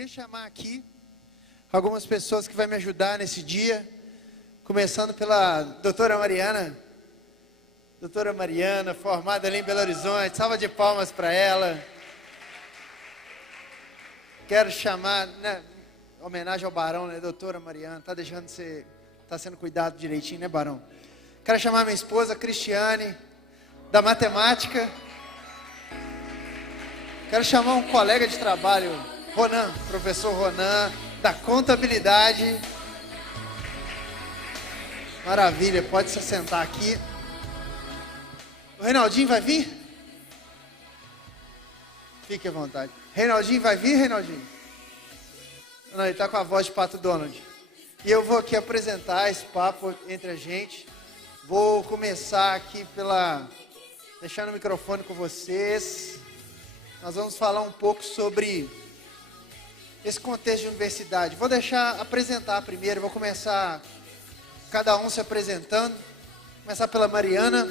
Queria chamar aqui algumas pessoas que vão me ajudar nesse dia, começando pela doutora Mariana. Doutora Mariana, formada ali em Belo Horizonte, salva de palmas para ela. Quero chamar, né, homenagem ao Barão, né, doutora Mariana, tá sendo cuidado direitinho, né, Barão? Quero chamar minha esposa, Cristiane, da matemática. Quero chamar um colega de trabalho, Ronan, professor Ronan, da contabilidade. Maravilha, pode se sentar aqui. O Reinaldinho vai vir? Fique à vontade. Reinaldinho vai vir, Reinaldinho? Não, ele está com a voz de Pato Donald. E eu vou aqui apresentar esse papo entre a gente. Vou começar aqui deixando o microfone com vocês. Nós vamos falar um pouco sobre esse contexto de universidade. Vou apresentar primeiro, vou começar cada um se apresentando. Começar pela Mariana,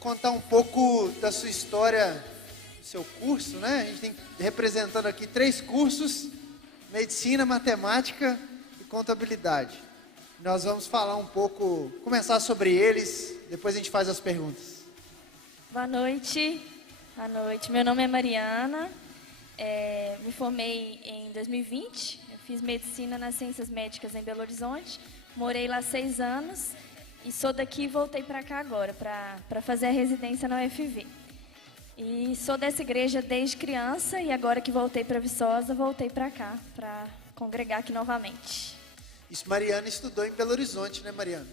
contar um pouco da sua história, do seu curso, né? A gente tem representando aqui 3 cursos: medicina, matemática e contabilidade. Nós vamos falar um pouco, começar sobre eles, depois a gente faz as perguntas. Boa noite. Boa noite. Meu nome é Mariana. Me formei em 2020. Eu fiz medicina nas Ciências Médicas em Belo Horizonte. Morei lá 6 anos e sou daqui e voltei para cá agora, para fazer a residência na UFV. E sou dessa igreja desde criança e agora que voltei para Viçosa, voltei para cá, para congregar aqui novamente. Isso, Mariana estudou em Belo Horizonte, né, Mariana?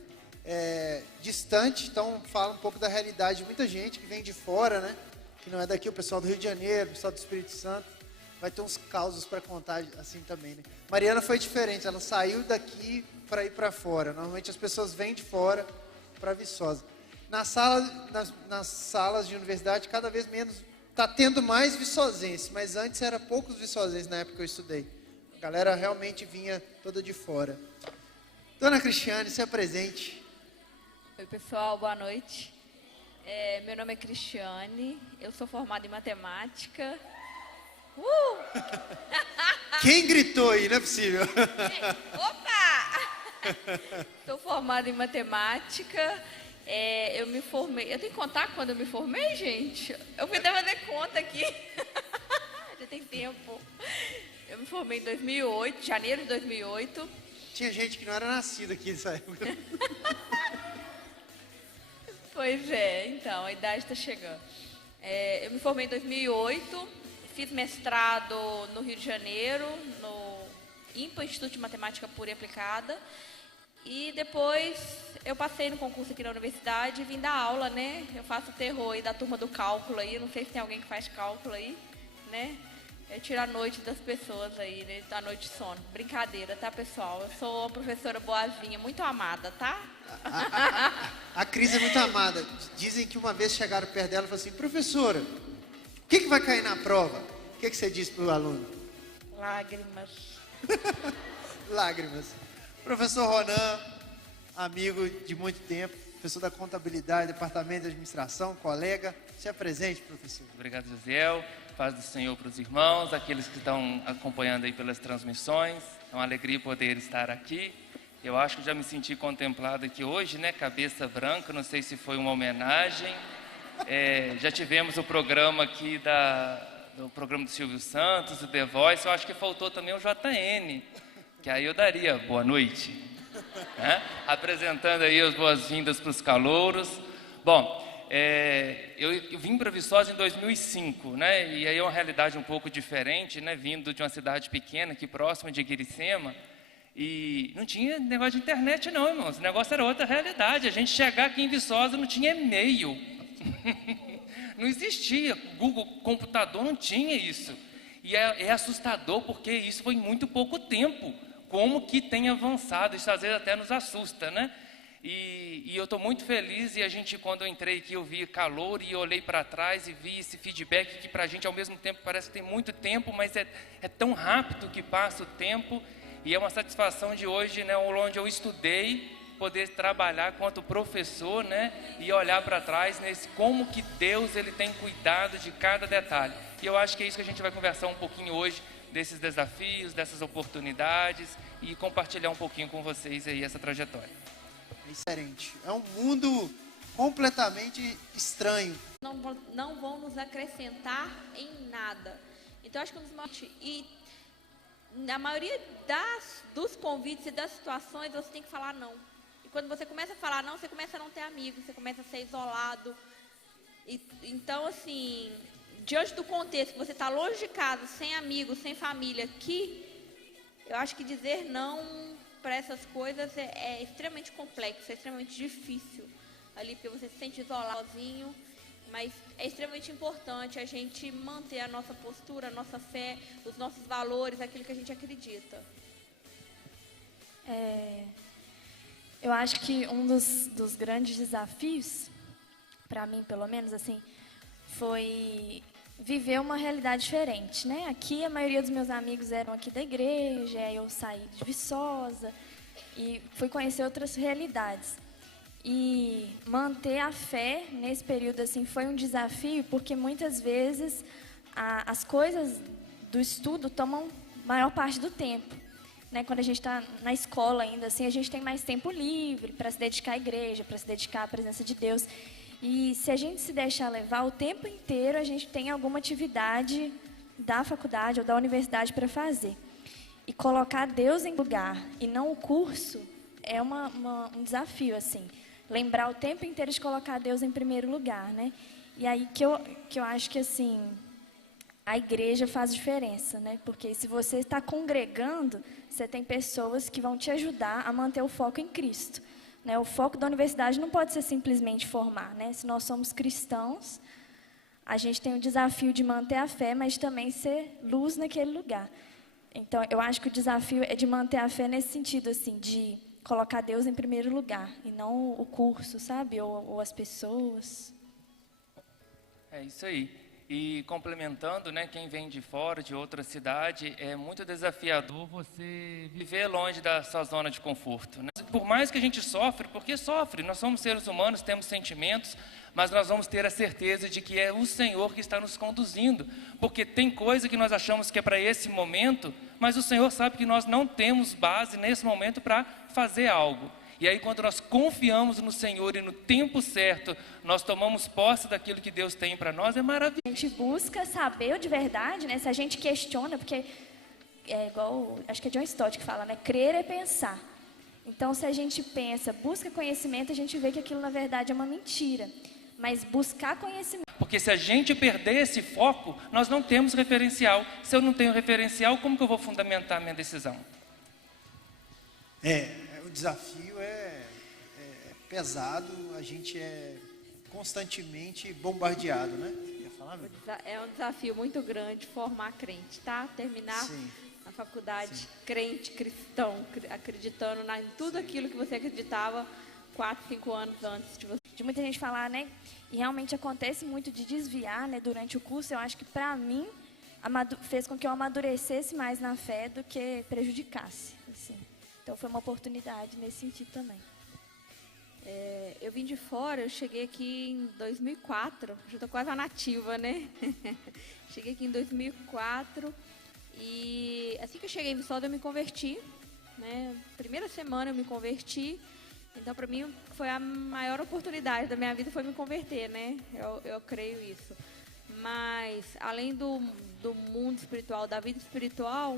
Distante, então fala um pouco da realidade de muita gente que vem de fora, né? Que não é daqui, o pessoal do Rio de Janeiro, o pessoal do Espírito Santo. Vai ter uns causos para contar assim também, né? Mariana foi diferente, ela saiu daqui para ir para fora. Normalmente as pessoas vêm de fora para Viçosa. Nas salas de universidade, cada vez menos, está tendo mais viçosense, mas antes era poucos viçosenses na época que eu estudei. A galera realmente vinha toda de fora. Dona Cristiane, se apresente. Oi, pessoal, boa noite. Meu nome é Cristiane, eu sou formada em matemática. Quem gritou aí? Não é possível. Opa! Sou formada em matemática. Eu me formei. Eu tenho que contar quando eu me formei, gente? Eu fui fazer conta aqui. Já tem tempo. Eu me formei em 2008, janeiro de 2008. Tinha gente que não era nascida aqui nessa época. Pois é, então, a idade está chegando. Eu me formei em 2008, fiz mestrado no Rio de Janeiro, no IMPA, Instituto de Matemática Pura e Aplicada. E depois eu passei no concurso aqui na universidade e vim dar aula, né? Eu faço terror aí da turma do cálculo aí, não sei se tem alguém que faz cálculo aí, né? Eu tiro a noite das pessoas aí, né? A noite de sono. Brincadeira, tá, pessoal? Eu sou uma professora boazinha, muito amada, tá? A Cris é muito amada. Dizem que uma vez chegaram perto dela e falaram assim: professora, o que vai cair na prova? O que você disse para o aluno? Lágrimas. Lágrimas. Professor Ronan, amigo de muito tempo, professor da contabilidade, departamento de administração, colega. Se apresente, professor. Obrigado, Josiel. Paz do Senhor para os irmãos, aqueles que estão acompanhando aí pelas transmissões. É uma alegria poder estar aqui. Eu acho que já me senti contemplado aqui hoje, né? Cabeça branca, não sei se foi uma homenagem. Já tivemos o programa aqui do programa do Silvio Santos, o The Voice. Eu acho que faltou também o JN, que aí eu daria boa noite, né? Apresentando aí as boas-vindas para os calouros. Bom, eu vim para Viçosa em 2005, né? E aí é uma realidade um pouco diferente, né? Vindo de uma cidade pequena aqui próxima de Iricema. E não tinha negócio de internet não, irmãos. O negócio era outra realidade. A gente chegar aqui em Viçosa não tinha e-mail. Não existia. Google, computador, não tinha isso. E é assustador porque isso foi em muito pouco tempo. Como que tem avançado, isso às vezes até nos assusta, né? E eu estou muito feliz, e quando eu entrei aqui, eu vi calor, e eu olhei para trás e vi esse feedback que para a gente, ao mesmo tempo, parece que tem muito tempo, mas é tão rápido que passa o tempo, e é uma satisfação de hoje, né, onde eu estudei, poder trabalhar quanto professor, né, e olhar para trás nesse como que Deus ele tem cuidado de cada detalhe. E eu acho que é isso que a gente vai conversar um pouquinho hoje, desses desafios, dessas oportunidades e compartilhar um pouquinho com vocês aí essa trajetória. É diferente. É um mundo completamente estranho. Não vão nos acrescentar em nada. Então, acho que e na maioria dos convites e das situações, você tem que falar não. E quando você começa a falar não, você começa a não ter amigos, você começa a ser isolado. Então, assim, diante do contexto, você está longe de casa, sem amigos, sem família, eu acho que dizer não para essas coisas é extremamente complexo, é extremamente difícil ali, porque você se sente isolado, sozinho. Mas é extremamente importante a gente manter a nossa postura, a nossa fé, os nossos valores, aquilo que a gente acredita. Eu acho que um dos grandes desafios, para mim pelo menos, assim, foi viver uma realidade diferente, né? Aqui a maioria dos meus amigos eram aqui da igreja, eu saí de Viçosa e fui conhecer outras realidades. E manter a fé nesse período assim foi um desafio, porque muitas vezes as coisas do estudo tomam maior parte do tempo, né? Quando a gente está na escola ainda assim, a gente tem mais tempo livre para se dedicar à igreja, para se dedicar à presença de Deus. E se a gente se deixar levar o tempo inteiro, a gente tem alguma atividade da faculdade ou da universidade para fazer. E colocar Deus em lugar e não o curso é um desafio assim. Lembrar o tempo inteiro de colocar Deus em primeiro lugar, né? E aí que eu acho que, assim, a igreja faz diferença, né? Porque se você está congregando, você tem pessoas que vão te ajudar a manter o foco em Cristo, né? O foco da universidade não pode ser simplesmente formar, né? Se nós somos cristãos, a gente tem o desafio de manter a fé, mas também ser luz naquele lugar. Então, eu acho que o desafio é de manter a fé nesse sentido, assim, de colocar Deus em primeiro lugar, e não o curso, sabe? Ou as pessoas. É isso aí. E complementando, né, quem vem de fora, de outra cidade, é muito desafiador você viver longe da sua zona de conforto, né? Por mais que a gente sofre, porque sofre, nós somos seres humanos, temos sentimentos, mas nós vamos ter a certeza de que é o Senhor que está nos conduzindo, porque tem coisa que nós achamos que é para esse momento, mas o Senhor sabe que nós não temos base nesse momento para fazer algo. E aí, quando nós confiamos no Senhor e no tempo certo, nós tomamos posse daquilo que Deus tem para nós, é maravilhoso. A gente busca saber de verdade, né? Se a gente questiona, porque é igual, acho que é John Stott que fala, né? Crer é pensar. Então, se a gente pensa, busca conhecimento, a gente vê que aquilo, na verdade, é uma mentira. Mas buscar conhecimento... Porque se a gente perder esse foco, nós não temos referencial. Se eu não tenho referencial, como que eu vou fundamentar a minha decisão? O desafio é pesado, a gente é constantemente bombardeado, né? Você ia falar, meu? É um desafio muito grande formar crente, tá? Terminar a faculdade crente, cristão, acreditando em tudo aquilo que você acreditava 4, 5 anos antes de você. De muita gente falar, né? E realmente acontece muito de desviar, né? Durante o curso, eu acho que para mim fez com que eu amadurecesse mais na fé do que prejudicasse, assim. Então foi uma oportunidade nesse sentido também. Eu vim de fora, eu cheguei aqui em 2004, já estou quase a nativa, né? Cheguei aqui em 2004 e assim que eu cheguei em Viçosa eu me converti, né? Primeira semana eu me converti, então para mim foi a maior oportunidade da minha vida, foi me converter, né? Eu creio isso. Mas além do mundo espiritual, da vida espiritual,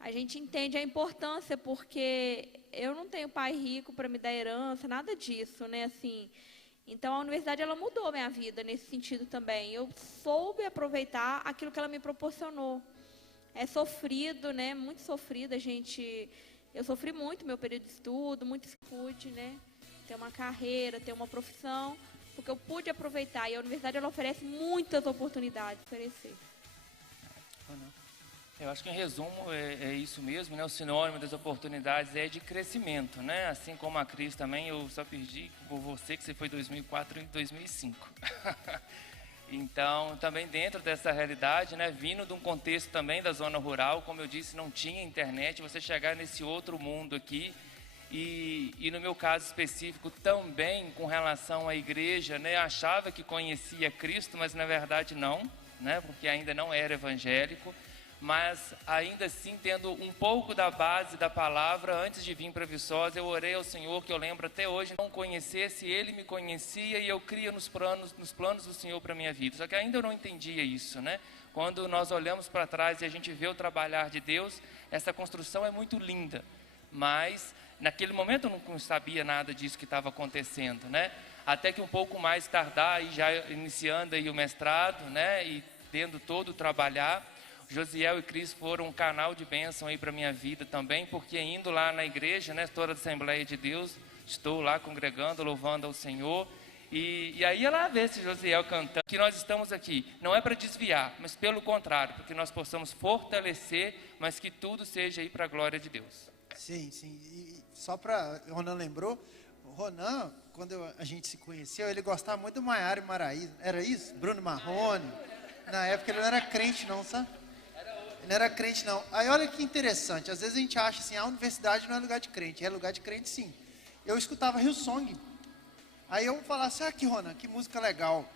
a gente entende a importância, porque eu não tenho pai rico para me dar herança, nada disso, né? Assim, então a universidade ela mudou a minha vida nesse sentido também. Eu soube aproveitar aquilo que ela me proporcionou. É sofrido, né? Muito sofrido. Eu sofri muito meu período de estudo, muito pude, né? Ter uma carreira, ter uma profissão, porque eu pude aproveitar. E a universidade ela oferece muitas oportunidades para oferecer. Eu acho que, em resumo, é isso mesmo, né? O sinônimo das oportunidades é de crescimento, né? Assim como a Cris também, eu só perdi por você, que você foi em 2004 e 2005. Então, também dentro dessa realidade, né? Vindo de um contexto também da zona rural, como eu disse, não tinha internet, você chegar nesse outro mundo aqui, e no meu caso específico também, com relação à igreja, né? Achava que conhecia Cristo, mas na verdade não, né? Porque ainda não era evangélico. mas ainda assim tendo um pouco da base da palavra. Antes de vir para Viçosa, eu orei ao Senhor, que eu lembro até hoje, não conhecesse, Ele me conhecia e eu cria nos planos do Senhor para a minha vida. Só que ainda eu não entendia isso, né? Quando nós olhamos para trás e a gente vê o trabalhar de Deus, essa construção é muito linda, mas naquele momento eu não sabia nada disso que estava acontecendo, né? Até que um pouco mais tardar, e já iniciando aí o mestrado, né? E tendo todo o trabalhar, Josiel e Cris foram um canal de bênção aí para a minha vida também, porque indo lá na igreja, né? Toda a Assembleia de Deus, estou lá congregando, louvando ao Senhor. E aí ela vê esse Josiel cantando, que nós estamos aqui, não é para desviar, mas pelo contrário, para que nós possamos fortalecer, mas que tudo seja aí para a glória de Deus. Sim, sim. E só para... O Ronan lembrou, o Ronan, quando a gente se conheceu, ele gostava muito do Maiara e Maraíza. Era isso? Bruno Marrone. Na época ele não era crente não, sabe? Ele não era crente não. Aí olha que interessante, às vezes a gente acha assim, a universidade não é lugar de crente. É lugar de crente sim. Eu escutava Hillsong. Aí eu falava assim, aqui Ronan, que música legal.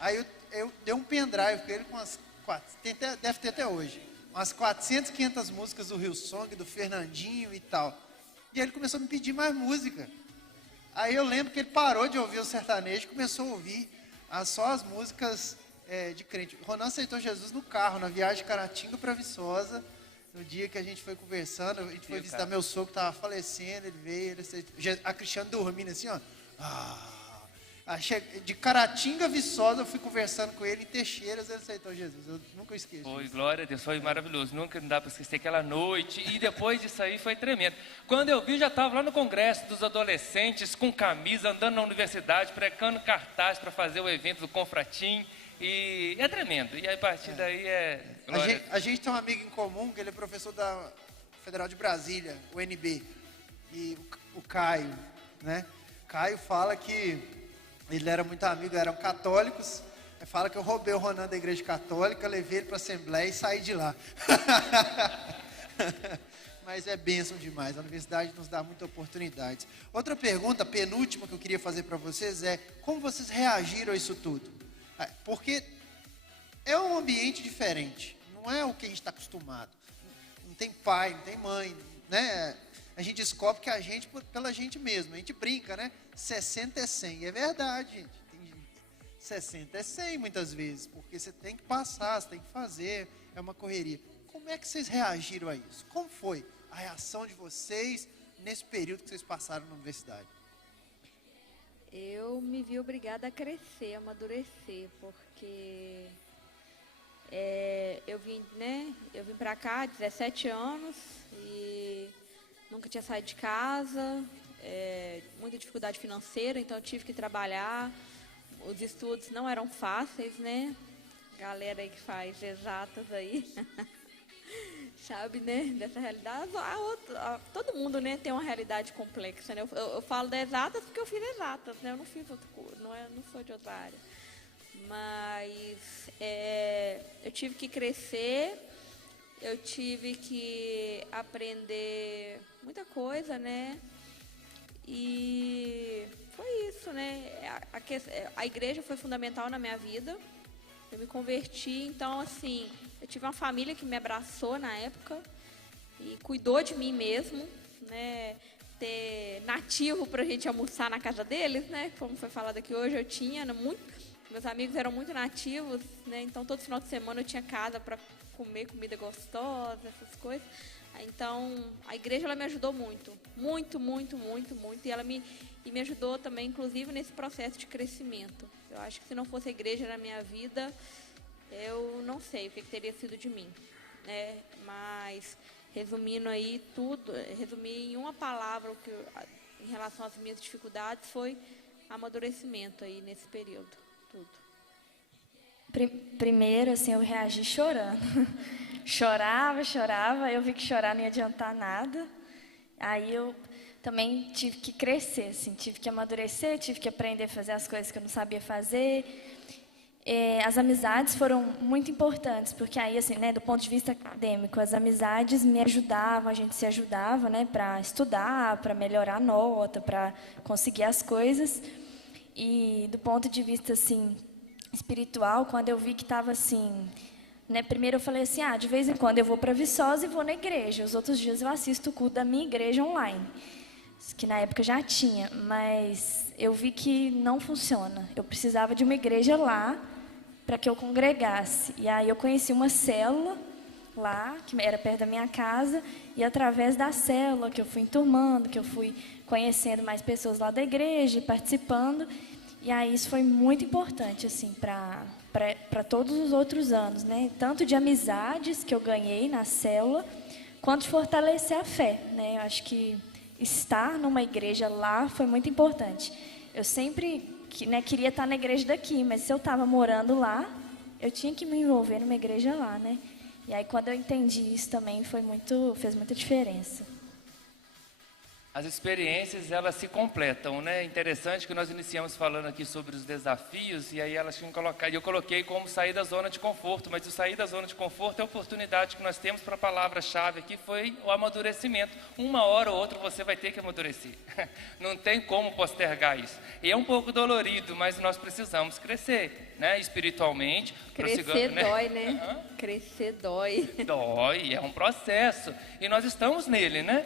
Aí eu dei um pendrive com ele com umas 400, deve ter até hoje, umas 400, 500 músicas do Hillsong, do Fernandinho e tal. E aí ele começou a me pedir mais música. Aí eu lembro que ele parou de ouvir o sertanejo e começou a ouvir só as músicas de crente. O Ronan aceitou Jesus no carro, na viagem de Caratinga para Viçosa. No dia que a gente foi conversando, a gente foi visitar meu sogro que estava falecendo, ele veio, ele aceitou, a Cristiane dormindo assim, ó. De Caratinga a Viçosa, eu fui conversando com ele em Teixeiras, ele aceitou Jesus. Eu nunca esqueci. Foi, glória a Deus, foi maravilhoso. Nunca não dá para esquecer aquela noite. E depois disso aí foi tremendo. Quando eu vi, já estava lá no congresso dos adolescentes, com camisa, andando na universidade, pregando cartaz para fazer o evento do Confratim. E é tremendo. E aí, a partir daí a gente tem um amigo em comum, que ele é professor da Federal de Brasília, UNB. E o Caio, né? Caio fala que ele era muito amigo, eram católicos. Ele fala que eu roubei o Ronan da igreja católica, levei ele para a Assembleia e saí de lá. Mas é bênção demais, a universidade nos dá muitas oportunidades. Outra pergunta, penúltima, que eu queria fazer para vocês é: como vocês reagiram a isso tudo? Porque é um ambiente diferente, não é o que a gente está acostumado. Não tem pai, não tem mãe, né? A gente descobre que a gente, pela gente mesmo, a gente brinca, né? 60 é 100, e é verdade, gente. 60 é 100 muitas vezes, porque você tem que passar, você tem que fazer, é uma correria. Como é que vocês reagiram a isso? Como foi a reação de vocês nesse período que vocês passaram na universidade? Eu me vi obrigada a crescer, a amadurecer, porque eu vim para cá, 17 anos, e nunca tinha saído de casa, muita dificuldade financeira, então eu tive que trabalhar. Os estudos não eram fáceis, né? Galera aí que faz exatas aí, sabe, né? Dessa realidade. Todo mundo, né, tem uma realidade complexa, né? Eu falo de exatas porque eu fiz exatas, né? Eu não fiz outra coisa, não sou de outra área. Mas eu tive que crescer, eu tive que aprender muita coisa, né? E foi isso, né? A igreja foi fundamental na minha vida. Eu me converti, então, assim, eu tive uma família que me abraçou na época e cuidou de mim mesmo, né? Ter nativo pra gente almoçar na casa deles, né? Como foi falado aqui hoje, eu tinha meus amigos eram muito nativos, né? Então, todo final de semana eu tinha casa para comer comida gostosa, essas coisas. Então, a igreja, ela me ajudou muito, muito, muito, muito, muito. E ela me ajudou também, inclusive, nesse processo de crescimento. Eu acho que se não fosse a igreja na minha vida, eu não sei o que teria sido de mim, né? Mas, resumindo aí tudo, resumir em uma palavra em relação às minhas dificuldades, foi amadurecimento aí nesse período, tudo. Primeiro, assim, eu reagi chorando. Chorava, eu vi que chorar não ia adiantar nada. Aí eu também tive que crescer, assim, tive que amadurecer, tive que aprender a fazer as coisas que eu não sabia fazer. As amizades foram muito importantes, porque aí, assim, né, do ponto de vista acadêmico, as amizades me ajudavam, a gente se ajudava, né, para estudar, para melhorar a nota, para conseguir as coisas. E do ponto de vista, assim, espiritual, quando eu vi que estava, assim, Né, primeiro eu falei assim, de vez em quando eu vou para Viçosa e vou na igreja. Os outros dias eu assisto o culto da minha igreja online, que na época já tinha, mas eu vi que não funciona. Eu precisava de uma igreja lá para que eu congregasse. E aí eu conheci uma célula lá, que era perto da minha casa, e através da célula que eu fui enturmando, que eu fui conhecendo mais pessoas lá da igreja, participando. E aí isso foi muito importante, assim, para todos os outros anos, né? Tanto de amizades que eu ganhei na célula, quanto de fortalecer a fé, né? Eu acho que estar numa igreja lá foi muito importante. Eu sempre queria estar na igreja daqui, mas se eu estava morando lá, eu tinha que me envolver numa igreja lá, né? E aí quando eu entendi isso também fez muita diferença. As experiências, elas se completam, né? Interessante que nós iniciamos falando aqui sobre os desafios, e aí elas tinham colocado, e eu coloquei como sair da zona de conforto, mas o sair da zona de conforto é a oportunidade que nós temos para a palavra-chave aqui, foi o amadurecimento. Uma hora ou outra você vai ter que amadurecer. Não tem como postergar isso. E é um pouco dolorido, mas nós precisamos crescer, né? Espiritualmente. Crescer dói, né? Crescer dói. Dói, é um processo. E nós estamos nele, né?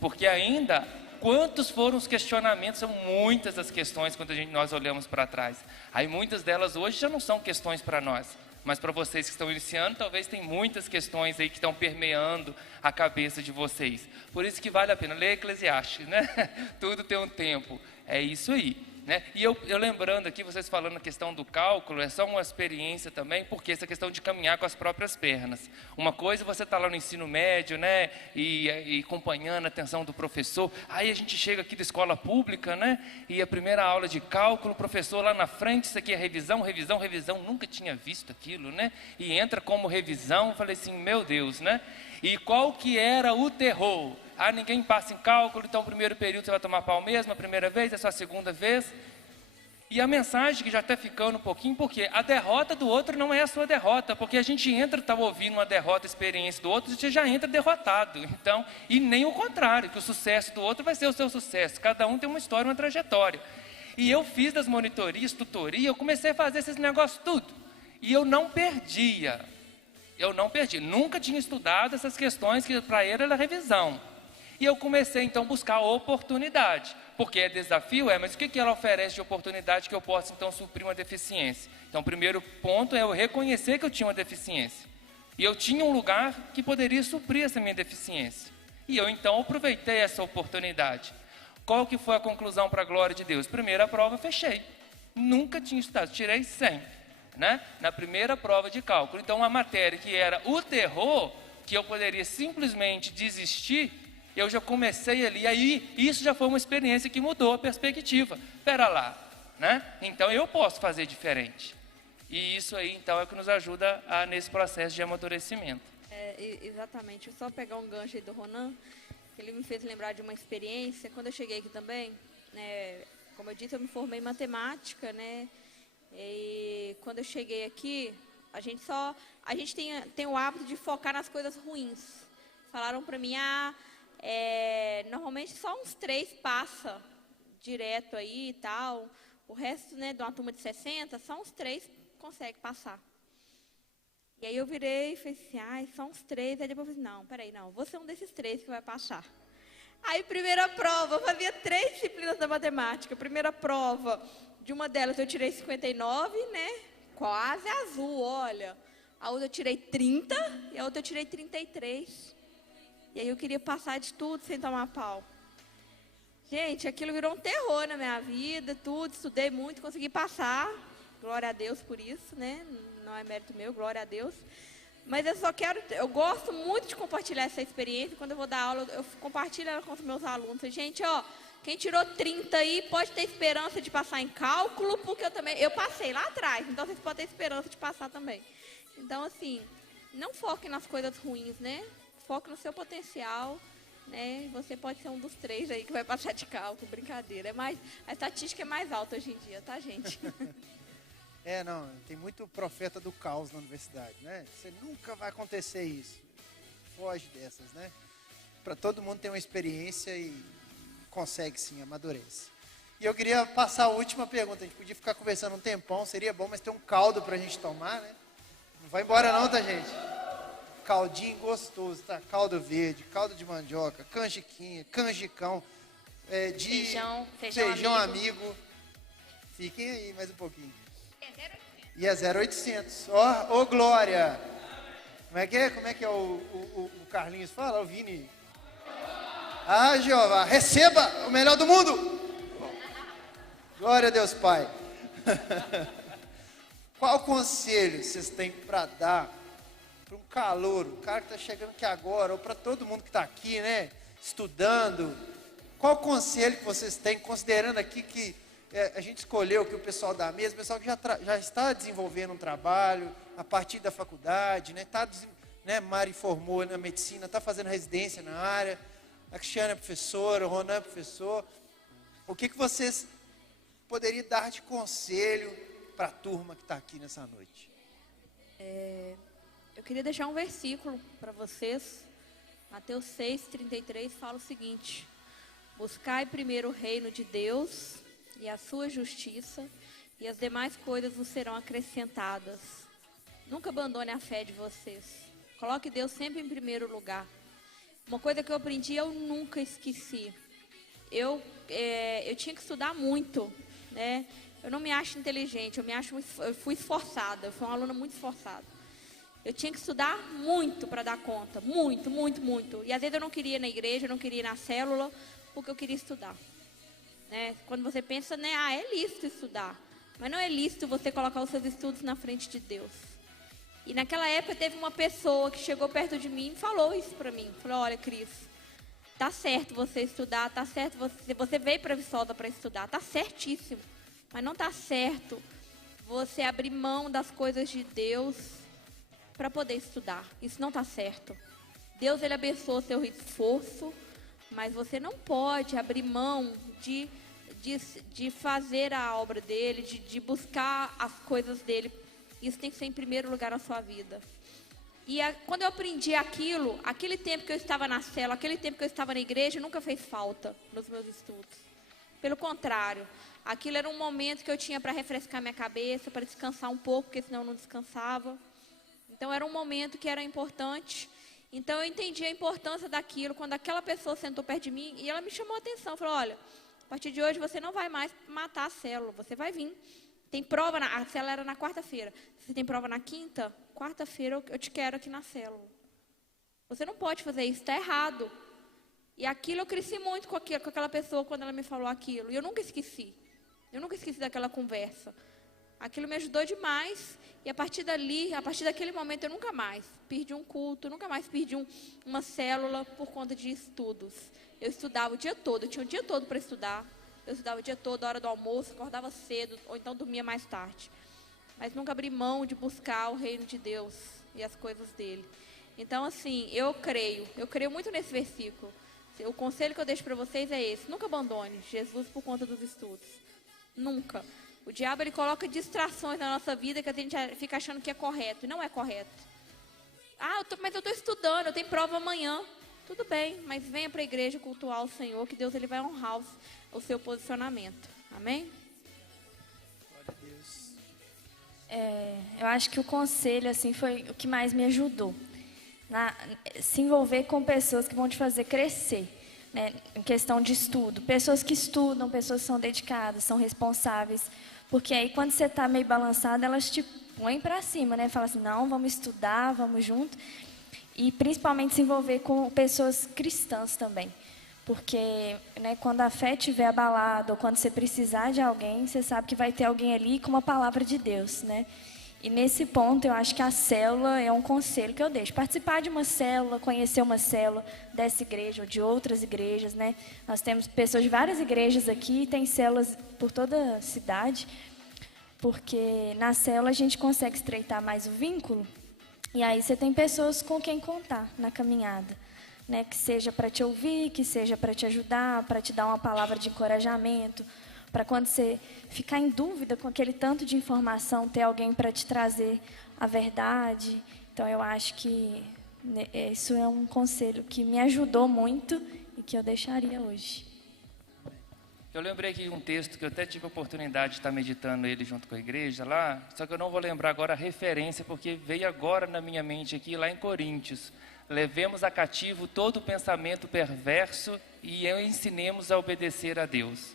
Porque ainda, quantos foram os questionamentos, são muitas as questões quando nós olhamos para trás. Aí muitas delas hoje já não são questões para nós, mas para vocês que estão iniciando, talvez tem muitas questões aí que estão permeando a cabeça de vocês. Por isso que vale a pena ler Eclesiastes, né? Tudo tem um tempo, é isso aí. Né? E eu lembrando aqui, vocês falando a questão do cálculo, é só uma experiência também, porque essa questão de caminhar com as próprias pernas. Uma coisa você está lá no ensino médio, né? E acompanhando a atenção do professor, aí a gente chega aqui da escola pública, né? E a primeira aula de cálculo, o professor lá na frente, isso aqui é revisão, nunca tinha visto aquilo, né? E entra como revisão, falei assim, meu Deus, né? E qual que era o terror? Ninguém passa em cálculo, então o primeiro período você vai tomar pau mesmo, a primeira vez, é só a segunda vez. E a mensagem que já está ficando um pouquinho, porque a derrota do outro não é a sua derrota, porque a gente entra, está ouvindo uma derrota, experiência do outro, e você já entra derrotado. Então, e nem o contrário, que o sucesso do outro vai ser o seu sucesso. Cada um tem uma história, uma trajetória. E eu fiz das monitorias, tutoria, eu comecei a fazer esses negócios tudo. E eu não perdia. Nunca tinha estudado essas questões que para ele era revisão. E eu comecei então a buscar a oportunidade, porque é desafio, mas o que ela oferece de oportunidade que eu possa então suprir uma deficiência? Então o primeiro ponto é eu reconhecer que eu tinha uma deficiência. E eu tinha um lugar que poderia suprir essa minha deficiência. E eu então aproveitei essa oportunidade. Qual que foi a conclusão para a glória de Deus? Primeira prova, fechei. Nunca tinha estudado, tirei 100, né? Na primeira prova de cálculo. Então a matéria que era o terror, que eu poderia simplesmente desistir, eu já comecei ali, aí isso já foi uma experiência que mudou a perspectiva. Espera lá, né? Então eu posso fazer diferente. E isso aí então é o que nos ajuda nesse processo de amadurecimento. Exatamente, eu só pegar um gancho aí do Ronan, ele me fez lembrar de uma experiência, quando eu cheguei aqui também, né, como eu disse, eu me formei em matemática, né? E quando eu cheguei aqui, a gente tem o hábito de focar nas coisas ruins. Falaram para mim, normalmente só uns 3 passa direto aí e tal. O resto, né, de uma turma de 60, só uns 3 consegue passar. E aí eu virei e falei assim, só uns 3. Aí depois eu falei, não, peraí, vou ser um desses 3 que vai passar. Aí primeira prova, eu fazia 3 disciplinas da matemática. Primeira prova, de uma delas eu tirei 59, né, quase azul, olha. A outra eu tirei 30 e a outra eu tirei 33. E aí eu queria passar de tudo sem tomar pau. Gente, aquilo virou um terror na minha vida, tudo, estudei muito, consegui passar. Glória a Deus por isso, né? Não é mérito meu, glória a Deus. Mas eu gosto muito de compartilhar essa experiência. Quando eu vou dar aula, eu compartilho ela com os meus alunos. Gente, quem tirou 30 aí pode ter esperança de passar em cálculo, porque eu passei lá atrás, então vocês podem ter esperança de passar também. Então, assim, não foquem nas coisas ruins, né? Foque no seu potencial, né? Você pode ser um dos 3 aí que vai passar de cálculo, brincadeira. A estatística é mais alta hoje em dia, tá, gente? Tem muito profeta do caos na universidade, né? Você nunca vai acontecer isso. Foge dessas, né? Para todo mundo ter uma experiência e consegue sim, amadurece. E eu queria passar a última pergunta. A gente podia ficar conversando um tempão, seria bom, mas tem um caldo para a gente tomar, né? No Não vai embora não, tá, gente? Caldinho gostoso, tá? Caldo verde, caldo de mandioca, canjiquinha, canjicão, feijão amigo. Fiquem aí mais um pouquinho. E é 0800. Ó, Glória. Como é que é? Como é que é o Carlinhos fala? O Vini. Ah, Jeová, receba o melhor do mundo. Glória a Deus, Pai. Qual conselho vocês têm para dar para um calouro, o cara que está chegando aqui agora, ou para todo mundo que está aqui, né, estudando? Qual conselho que vocês têm, considerando aqui que a gente escolheu que o pessoal da mesa, o pessoal que já está desenvolvendo um trabalho a partir da faculdade, né, Mari formou na medicina, está fazendo residência na área, a Cristiana é professora, o Ronan é professor. O que vocês poderiam dar de conselho para a turma que está aqui nessa noite? Eu queria deixar um versículo para vocês. Mateus 6:33 fala o seguinte: buscai primeiro o reino de Deus e a sua justiça, e as demais coisas vos serão acrescentadas. Nunca abandone a fé de vocês. Coloque Deus sempre em primeiro lugar. Uma coisa que eu aprendi, eu nunca esqueci. Eu tinha que estudar muito, né? Eu não me acho inteligente, eu fui esforçada, eu fui uma aluna muito esforçada. Eu tinha que estudar muito para dar conta, muito, muito, muito. E às vezes eu não queria ir na igreja, eu não queria ir na célula, porque eu queria estudar. Né? Quando você pensa, né, é lícito estudar, mas não é lícito você colocar os seus estudos na frente de Deus. E naquela época teve uma pessoa que chegou perto de mim e falou isso para mim. Falou: olha, Cris, tá certo você estudar, tá certo você veio para Viçosa para estudar, tá certíssimo. Mas não tá certo você abrir mão das coisas de Deus para poder estudar. Isso não tá certo. Deus, ele abençoa o seu esforço, mas você não pode abrir mão de fazer a obra dele, de buscar as coisas dele. Isso tem que ser em primeiro lugar na sua vida. E quando eu aprendi aquilo, aquele tempo que eu estava na cela, aquele tempo que eu estava na igreja, nunca fez falta nos meus estudos. Pelo contrário, aquilo era um momento que eu tinha para refrescar minha cabeça, para descansar um pouco, porque senão eu não descansava. Então era um momento que era importante. Então eu entendi a importância daquilo quando aquela pessoa sentou perto de mim e ela me chamou a atenção. Falou: olha, a partir de hoje você não vai mais matar a célula, você vai vir. Tem prova, a célula era na quarta-feira. Se tem prova na quinta, quarta-feira eu te quero aqui na célula. Você não pode fazer isso, está errado. E aquilo eu cresci muito com aquela pessoa quando ela me falou aquilo. E eu nunca esqueci. Eu nunca esqueci daquela conversa. Aquilo me ajudou demais. E a partir dali, a partir daquele momento, eu nunca mais perdi um culto, nunca mais perdi uma célula por conta de estudos. Eu estudava o dia todo, eu tinha o dia todo para estudar. Eu estudava o dia todo, a hora do almoço, acordava cedo, ou então dormia mais tarde. Mas nunca abri mão de buscar o reino de Deus e as coisas dele. Então, assim, eu creio muito nesse versículo. O conselho que eu deixo para vocês é esse: nunca abandone Jesus por conta dos estudos. Nunca. O diabo, ele coloca distrações na nossa vida que a gente fica achando que é correto. E não é correto. Mas eu estou estudando, eu tenho prova amanhã. Tudo bem, mas venha para a igreja cultuar o Senhor, que Deus, ele vai honrar o seu posicionamento. Amém? Glória a Deus. Eu acho que o conselho assim foi o que mais me ajudou. Se envolver com pessoas que vão te fazer crescer, né, em questão de estudo. Pessoas que estudam, pessoas que são dedicadas, são responsáveis. Porque aí, quando você está meio balançado, elas te põem para cima, né? Fala assim: não, vamos estudar, vamos junto. E principalmente se envolver com pessoas cristãs também. Porque, né, quando a fé estiver abalada, ou quando você precisar de alguém, você sabe que vai ter alguém ali com uma palavra de Deus, né? E nesse ponto, eu acho que a célula é um conselho que eu deixo. Participar de uma célula, conhecer uma célula dessa igreja ou de outras igrejas, né? Nós temos pessoas de várias igrejas aqui, tem células por toda a cidade, porque na célula a gente consegue estreitar mais o vínculo, e aí você tem pessoas com quem contar na caminhada, né? Que seja para te ouvir, que seja para te ajudar, para te dar uma palavra de encorajamento, para quando você ficar em dúvida com aquele tanto de informação, ter alguém para te trazer a verdade. Então, eu acho que isso é um conselho que me ajudou muito e que eu deixaria hoje. Eu lembrei aqui de um texto que eu até tive a oportunidade de estar meditando ele junto com a igreja lá, só que eu não vou lembrar agora a referência, porque veio agora na minha mente aqui, lá em Coríntios. Levemos a cativo todo pensamento perverso e ensinemos a obedecer a Deus.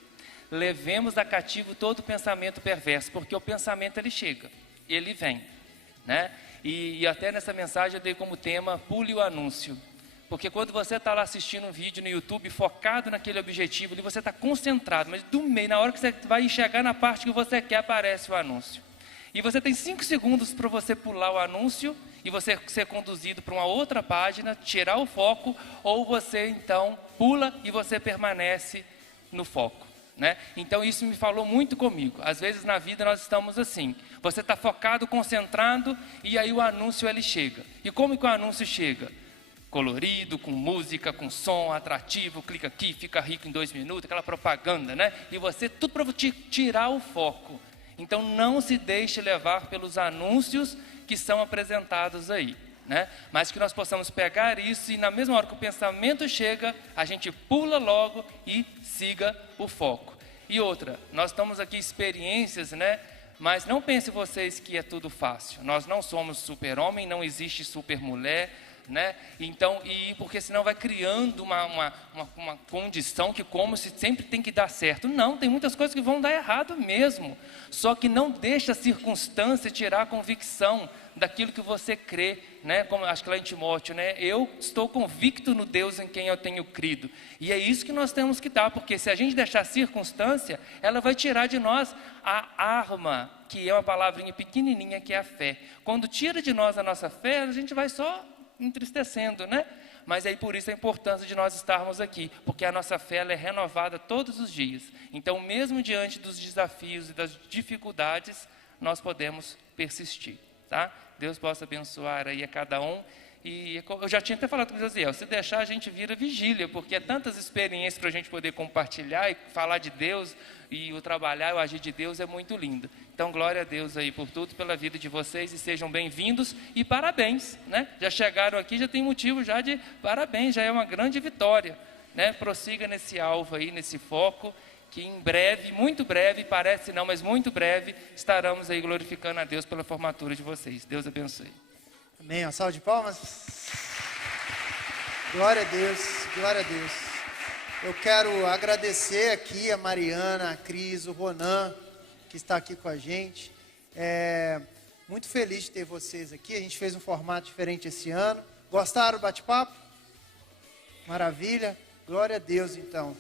Levemos a cativo todo pensamento perverso, porque o pensamento ele chega, ele vem, né? E até nessa mensagem eu dei como tema, pule o anúncio. Porque quando você está lá assistindo um vídeo no YouTube, focado naquele objetivo, ali você está concentrado, mas do meio, na hora que você vai chegar na parte que você quer, aparece o anúncio. E você tem 5 segundos para você pular o anúncio e você ser conduzido para uma outra página, tirar o foco, ou você então pula e você permanece no foco, né? Então isso me falou muito comigo. Às vezes na vida nós estamos assim, você está focado, concentrado, e aí o anúncio ele chega. E como que o anúncio chega? Colorido, com música, com som atrativo, clica aqui, fica rico em 2 minutos, aquela propaganda, né? E você, tudo para te tirar o foco. Então não se deixe levar pelos anúncios que são apresentados aí, né? Mas que nós possamos pegar isso e na mesma hora que o pensamento chega, a gente pula logo e siga o foco. E outra, nós estamos aqui experiências, né? Mas não pense vocês que é tudo fácil. Nós não somos super-homem, não existe super-mulher, né? Então, porque senão vai criando uma condição que como se sempre tem que dar certo. Não, tem muitas coisas que vão dar errado mesmo. Só que não deixa a circunstância tirar a convicção daquilo que você crê, né? Como acho que lá em Timóteo, né? Eu estou convicto no Deus em quem eu tenho crido. E é isso que nós temos que dar, porque se a gente deixar a circunstância, ela vai tirar de nós a arma, que é uma palavrinha pequenininha, que é a fé. Quando tira de nós a nossa fé, a gente vai só entristecendo, né? Mas aí por isso a importância de nós estarmos aqui, porque a nossa fé ela é renovada todos os dias. Então, mesmo diante dos desafios e das dificuldades, nós podemos persistir, tá? Deus possa abençoar aí a cada um. E eu já tinha até falado com o Josiel, se deixar a gente vira vigília, porque é tantas experiências para a gente poder compartilhar e falar de Deus, e o trabalhar, o agir de Deus é muito lindo. Então, glória a Deus aí por tudo, pela vida de vocês, e sejam bem-vindos e parabéns, né? Já chegaram aqui, já tem motivo já de parabéns, já é uma grande vitória, né? Prossiga nesse alvo aí, nesse foco, que em breve, muito breve, parece não, mas muito breve, estaremos aí glorificando a Deus pela formatura de vocês. Deus abençoe. Amém. Uma salva de palmas. Glória a Deus, glória a Deus. Eu quero agradecer aqui a Mariana, a Cris, o Ronan, que está aqui com a gente. Muito feliz de ter vocês aqui. A gente fez um formato diferente esse ano. Gostaram do bate-papo? Maravilha. Glória a Deus, então.